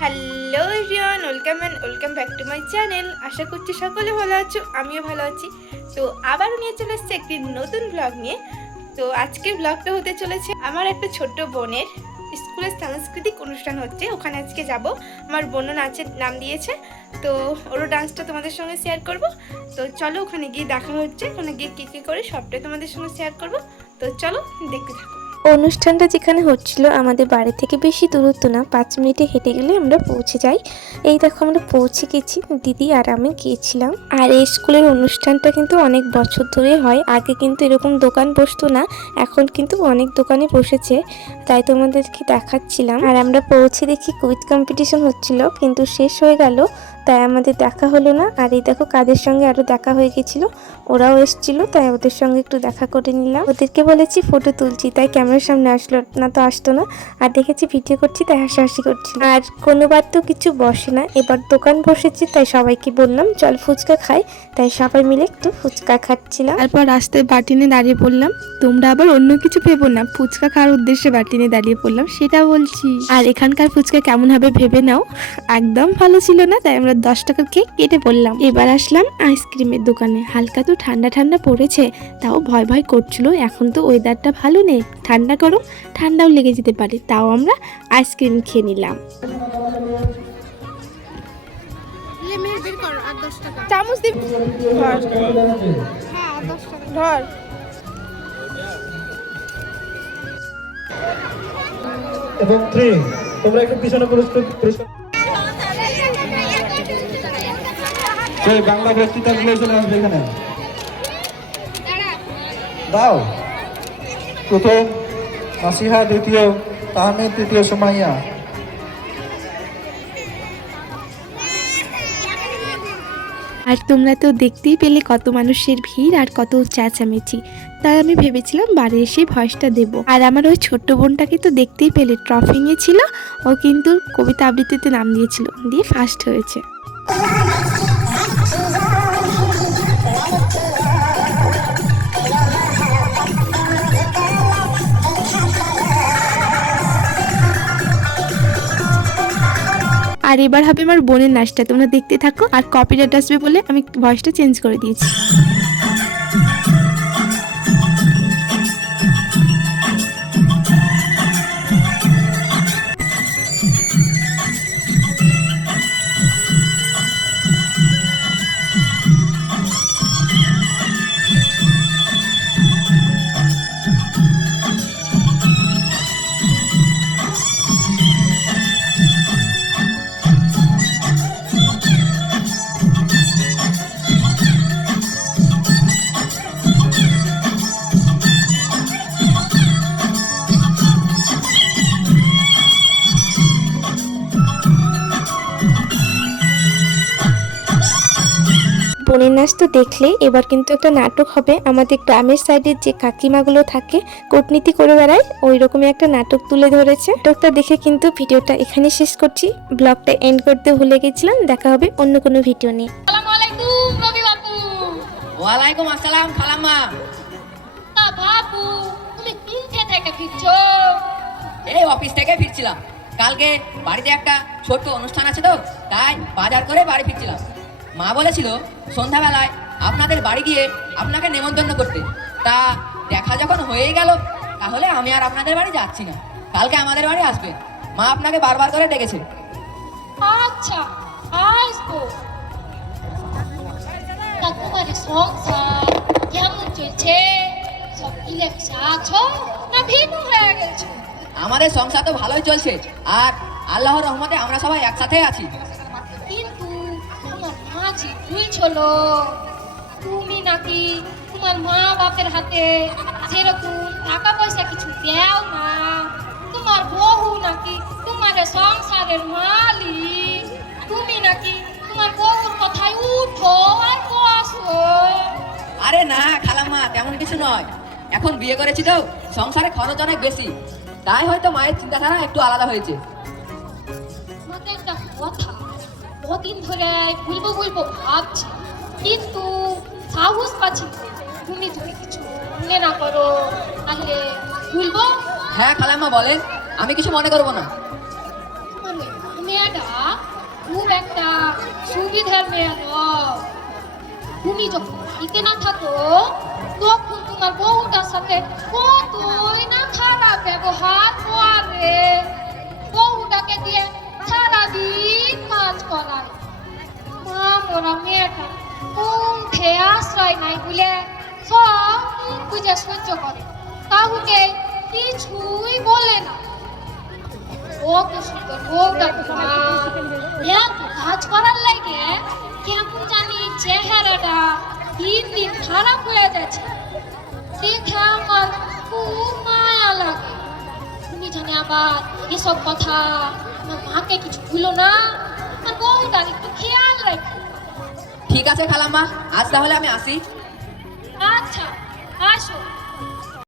Hello everyone, welcome back to my channel. আশা করছি সকলে ভালো আছো, আমিও ভালো আছি। তো আবারও নিয়ে চলে এসেছি একটি নতুন ব্লগ নিয়ে। তো আজকের ব্লগটা হতে চলেছে আমার একটা ছোট্ট বোনের স্কুলের সাংস্কৃতিক অনুষ্ঠান হচ্ছে, ওখানে আজকে যাব। আমার বোন নাচের নাম দিয়েছে, তো ওরও ডান্সটা তোমাদের সঙ্গে শেয়ার করব। তো চলো ওখানে গিয়ে দেখা হচ্ছে, ওখানে গিয়ে কী করে সবটাই তোমাদের সঙ্গে শেয়ার করব। তো চলো দেখতে থাকো। অনুষ্ঠানটা যেখানে হচ্ছিল আমাদের বাড়ি থেকে বেশি দূরত্ব না, 5 মিনিটে হেঁটে গেলে আমরা পৌঁছে যাই। এই দেখো আমরা পৌঁছে গেছি, দিদি আর আমি গিয়েছিলাম। আর এই স্কুলের অনুষ্ঠানটা কিন্তু অনেক বছর ধরে হয়, আগে কিন্তু এরকম দোকান বসতো না, এখন কিন্তু অনেক দোকানে বসেছে, তাই তোমাদেরকে দেখাচ্ছিলাম। আর আমরা পৌঁছে দেখি কুইজ কম্পিটিশন হচ্ছিল, কিন্তু শেষ হয়ে গেল, তাই আমাদের দেখা হলো না। আর এই দেখো কাদের সঙ্গে আরো দেখা হয়ে গেছিল, ওরাও এসেছিল, তাই ওদের সঙ্গে একটু দেখা করে নিলাম। ওদেরকে বলেছি ফটো তুলছি, তাই ক্যামেরার সামনে আসলো না, তো আসতো না। আর দেখেছি ভিডিও করছি, তাই হাসাহাসি করছিল। আর কোনোবার তো কিছু বসে না, এবার দোকান বসেছি, তাই সবাইকে বললাম চল ফুচকা খাই, তাই সবাই মিলে একটু ফুচকা খাচ্ছিলাম। তারপর রাস্তায় বাটি নিয়ে দাঁড়িয়ে পড়লাম। তোমরা আবার অন্য কিছু ভেবো না, ফুচকা খাওয়ার উদ্দেশ্যে বাটি নিয়ে দাঁড়িয়ে পড়লাম সেটা বলছি। আর এখানকার ফুচকা কেমন হবে ভেবে নাও, একদম ভালো ছিল না, তাই আমরা 10 টাকার কেক কেটে পড়লাম। এবার আসলাম আইসক্রিমের দোকানে। হালকা তো ঠান্ডা ঠান্ডা পড়েছে, তাও ভয় ভয় করছিল, এখন তো ওয়েদারটা ভালো নেই, ঠান্ডা গরম ঠান্ডাও লেগে যেতে পারে, তাও আমরা আইসক্রিম খেয়ে নিলাম। চামচ দিবি, ধর। এবং 3 তোমরা একটু পিছনে পুরস্কার সেই বাংলা বক্তৃতা গুলো চলে আসবে এখানে দাও। প্রথম মাসিহা, দ্বিতীয় তাহমিদ, তৃতীয় সুমাইয়া। আর তোমরা তো দেখতেই পেলে কত মানুষের ভিড় আর কত চেঁচামেচি, তাই আমি ভেবেছিলাম বাড়ি এসে ভয়েসটা দেব। আর আমার ওই ছোট্ট বোনটাকে তো দেখতেই পেলে, ট্রফি নিয়েছিল, ও কিন্তু কবিতা আবৃত্তিতে নাম দিয়েছিল, দিয়ে ফার্স্ট হয়েছে। আর এবার হবে আমার বোনের নাচটা, তোমরা দেখতে থাকো। আর কপিরাইট আসবে বলে আমি ভয়েসটা চেঞ্জ করে দিয়েছি। বোনের নাচ তো দেখলে, এবার কিন্তু একটা নাটক হবে। আমাদের গ্রামের সাইডের যে কাকিমাগুলো থাকে, কূটনীতি করে বেড়ায়, ওই রকমই একটা নাটক তুলে ধরেছে। নাটকটা দেখে কিন্তু ভিডিওটা এখানে শেষ করছি, ব্লগটা এন্ড করতে ভুলে গেছিলাম। দেখা হবে অন্য কোনো ভিডিও নিয়ে। আসসালামু আলাইকুম রবি বাপু। ওয়ালাইকুম আসসালাম খালাম্মা। তা বাপু তুমি কোথা থেকে ফিরছো? এই অফিস থেকে ফিরছিলাম, কালকে বাড়িতে একটা ছোট্ট অনুষ্ঠান আছে তো, তাই বাজার করে বাড়ি ফিরছিলাম। মা বলেছিল সন্ধ্যাবেলায় আপনাদের বাড়ি গিয়ে আপনাকে নেমন্তন্ন করতে, তা দেখা যখন হয়ে গেল, তাহলে আমি আর আপনাদের বাড়ি যাচ্ছি না, কালকে আমাদের বাড়ি আসবেন। মা আপনাকে বারবার করে ডেকেছে। আচ্ছা আসবো। তা তোমার সংসার কেমন চলছে? সব মিলেমিশে আছো না ভিন্ন হয়ে গেছো? আমাদের সংসার তো ভালোই চলছে, আর আল্লাহর রহমতে আমরা সবাই একসাথে আছি। কিন্তু তোমার মা যে বলছিল তুমি নাকি তোমার মা বাপের হাতে সেরকম টাকা পয়সা কিছু দেও না, তোমার বউ নাকি তোমার সংসারের মালিক, তুমি নাকি তোমার বউর কথায় উঠো আর বসো। আরে না খালাম্মা, তেমন কিছু নয়, এখন বিয়ে করেছি তো সংসারে খরচ অনেক বেশি, তাই হয়তো মায়ের চিন্তাধারা একটু আলাদা হয়েছে। তোমাকে একটা কথা কদিন ধরে বলবো ভাবছি, কিন্তু সাহস পাচ্ছি না। তুমি যদি কিছু মনে না করো তাহলে বলবো? হ্যাঁ খালাম্মা বলেন, আমি কিছু মনে করবো না। মানে মেয়েটা খুব একটা সুবিধার মেয়ে নয়। তুমি যখন বাড়িতে না থাকো তখন তোমার বউটার সাথে কতই না খারাপ ব্যবহার করে। বউটাকে দিয়ে সারাদিন কাজ করায়। মা মোরা মেয়েটা মুখে আশ্রয় নাই বলে সব মুখ বুঝে সহ্য করে, কাউকে কিছুই বলে না। কত সুন্দর বউটা তোমার, এত কাজ করার লাগে কেমন জানি চেহারাটা দিন দিন খারাপ হয়ে যাচ্ছে। দেখে আমার খুব মায়া লাগে। তুমি জানি আবার এসব কথা আমার মাকে কিছু ভুলো না, আমার বউটার একটু খেয়াল রাখো। ঠিক আছে খালাম্মা, আজ তাহলে আমি আসি। আচ্ছা, আসো।